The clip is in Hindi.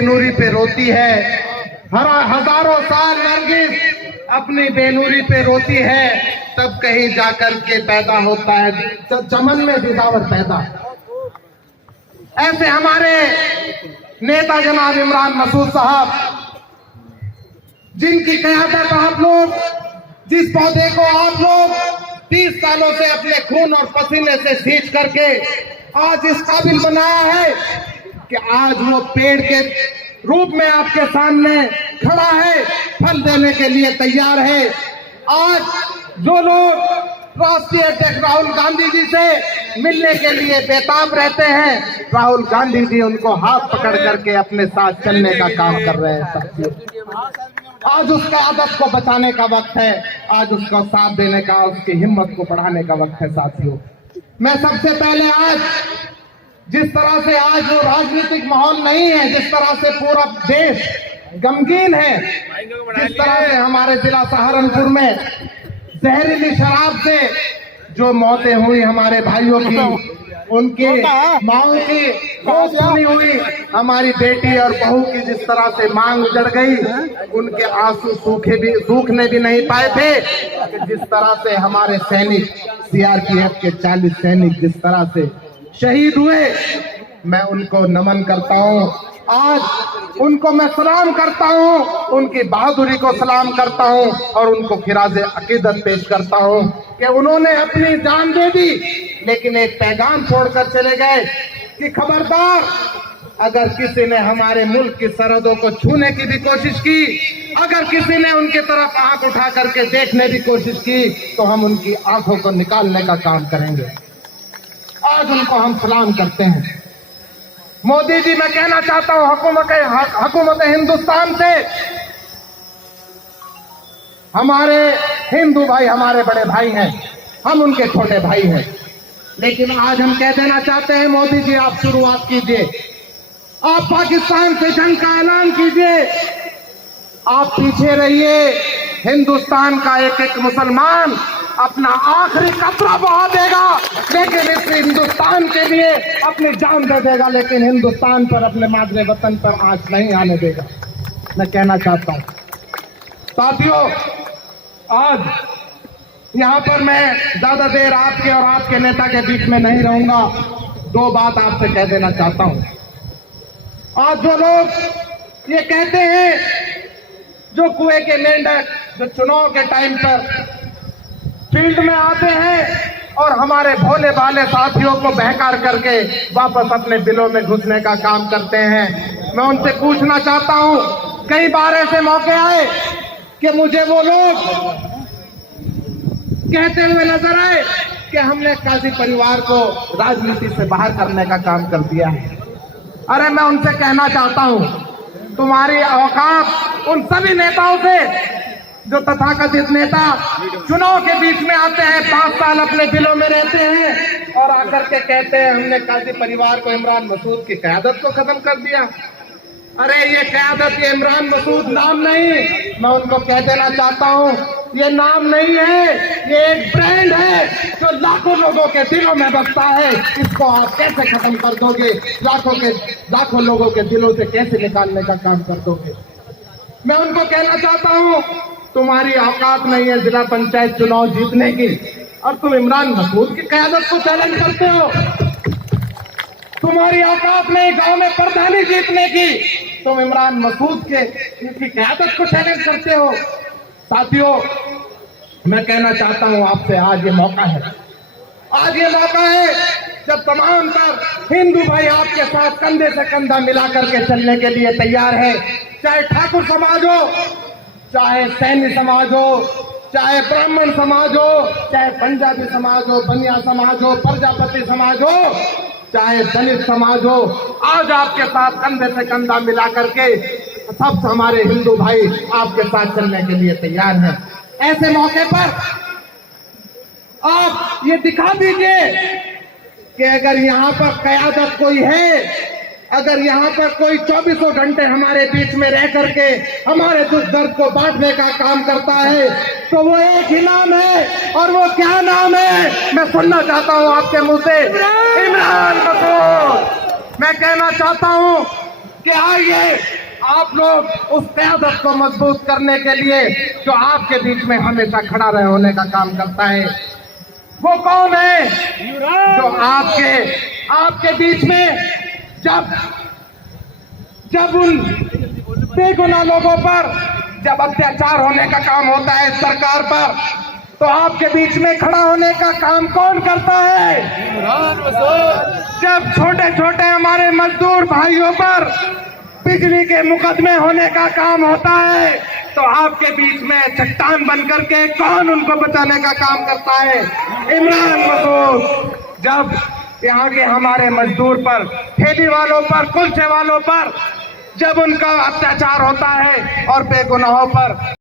बेनूरी पे रोती है, हजारों साल नरगिस अपनी बेनूरी पे रोती है, तब कहीं जाकर के पैदा होता है चमन में दिदावर पैदा। ऐसे हमारे नेता जनाब इमरान मसूद साहब, जिनकी क़यादत आप लोग, जिस पौधे को आप लोग 30 सालों से अपने खून और पसीने से सींच करके आज इस काबिल बनाया है कि आज वो पेड़ के रूप में आपके सामने खड़ा है, फल देने के लिए तैयार है। आज जो लोग राष्ट्रीय अध्यक्ष राहुल गांधी जी से मिलने के लिए बेताब रहते हैं, राहुल गांधी जी उनको हाथ पकड़ करके अपने साथ चलने का काम कर रहे हैं साथियों। आज उसका आदत को बचाने का वक्त है, आज उसको साथ देने का, उसकी हिम्मत को बढ़ाने का वक्त है साथियों। मैं सबसे पहले आज जिस तरह से आज वो राजनीतिक माहौल नहीं है, जिस तरह से पूरा देश गमगीन है, जिस तरह से हमारे जिला सहारनपुर में जहरीली शराब से जो मौतें हुई हमारे भाइयों की, उनकी माओ की होश नहीं हुई, हमारी बेटी और बहू की जिस तरह से मांग उजड़ गई, उनके आंसू सूखने भी नहीं पाए थे। जिस तरह से हमारे सैनिक सीआरपीएफ के 40 सैनिक जिस तरह से शहीद हुए, मैं उनको नमन करता हूँ। आज उनको मैं सलाम करता हूँ, उनकी बहादुरी को सलाम करता हूँ और उनको खिराजे अकीदत पेश करता हूँ कि उन्होंने अपनी जान दे दी, लेकिन एक पैगाम छोड़कर चले गए कि खबरदार, अगर किसी ने हमारे मुल्क की सरहदों को छूने की भी कोशिश की, अगर किसी ने उनकी तरफ आंख उठा करके देखने की कोशिश की, तो हम उनकी आंखों को निकालने का काम करेंगे। आज उनको हम सलाम करते हैं। मोदी जी, मैं कहना चाहता हूं हुकूमत हिंदुस्तान से, हमारे हिंदू भाई हमारे बड़े भाई हैं, हम उनके छोटे भाई हैं, लेकिन आज हम कह देना चाहते हैं, मोदी जी आप शुरुआत कीजिए, आप पाकिस्तान से जंग का ऐलान कीजिए, आप पीछे रहिए। हिंदुस्तान का एक एक मुसलमान अपना आखिरी कतरा बहा देगा, लेकिन इस हिंदुस्तान के लिए अपनी जान दे देगा, लेकिन हिंदुस्तान पर, अपने मादरे वतन पर आंच नहीं आने देगा। मैं कहना चाहता हूं साथियों, आज यहां पर मैं ज्यादा देर आपके और आपके नेता के बीच में नहीं रहूंगा। दो बात आपसे कह देना चाहता हूं। आज जो लोग ये कहते हैं, जो कुएं के मेंढक, जो चुनाव के टाइम पर फील्ड में आते हैं और हमारे भोले भाले साथियों को बहकार करके वापस अपने बिलों में घुसने का काम करते हैं, मैं उनसे पूछना चाहता हूं, कई बार ऐसे मौके आए कि मुझे वो लोग कहते हुए नजर आए कि हमने काजी परिवार को राजनीति से बाहर करने का काम कर दिया है। अरे मैं उनसे कहना चाहता हूं, तुम्हारी औकात उन सभी नेताओं से, जो तथाकथित नेता चुनाव के बीच में आते हैं, 5 साल अपने दिलों में रहते हैं और आकर के कहते हैं हमने काजी परिवार को, इमरान मसूद की क़यादत को खत्म कर दिया। अरे ये क़यादत, ये इमरान मसूद नाम नहीं, मैं उनको कह देना चाहता हूं, ये नाम नहीं है, ये एक ब्रांड है जो लाखों लोगों के दिलों में बसता है। इसको आप कैसे खत्म कर दोगे? लाखों लोगों के दिलों से कैसे निकालने का काम कर दोगे? मैं उनको कहना चाहता हूं, तुम्हारी औकात नहीं है जिला पंचायत चुनाव जीतने की, और तुम इमरान मसूद की क़यादत को चैलेंज करते हो। तुम्हारी औकात नहीं गांव में प्रधानी जीतने की, तुम इमरान मसूद की क़यादत को चैलेंज करते हो। साथियों, मैं कहना चाहता हूं आपसे, आज ये मौका है, आज ये मौका है जब तमाम तर हिंदू भाई आपके साथ कंधे से कंधा मिला करके चलने के लिए तैयार है। चाहे ठाकुर समाज हो, चाहे सैनी समाज हो, चाहे ब्राह्मण समाज हो, चाहे पंजाबी समाज हो, बनिया समाज हो, प्रजापति समाज हो, चाहे दलित समाज हो, आज आपके साथ कंधे से कंधा मिला करके सब हमारे हिंदू भाई आपके साथ चलने के लिए तैयार हैं। ऐसे मौके पर आप ये दिखा दीजिए कि अगर यहाँ पर क़यादत कोई है, अगर यहाँ पर कोई 24 घंटे हमारे बीच में रह करके हमारे दुख दर्द को बांटने का काम करता है, तो वो एक ही नाम है, और वो क्या नाम है मैं सुनना चाहता हूँ आपके मुंह से, इमरान मसूद। मैं कहना चाहता हूँ कि आइए आप लोग उस क़यादत को मजबूत करने के लिए जो आपके बीच में हमेशा खड़ा रहे होने का काम करता है। वो कौन है जो आपके बीच में जब उन बेगुनाह लोगों पर जब अत्याचार होने का काम होता है सरकार पर, तो आपके बीच में खड़ा होने का काम कौन करता है? जब छोटे छोटे हमारे मजदूर भाइयों पर बिजली के मुकदमे होने का काम होता है, तो आपके बीच में चट्टान बन करके कौन उनको बचाने का काम करता है? इमरान मसूद। जब यहाँ के हमारे मजदूर पर, ठेली वालों पर, कुलचे वालों पर जब उनका अत्याचार होता है और बेगुनाहों पर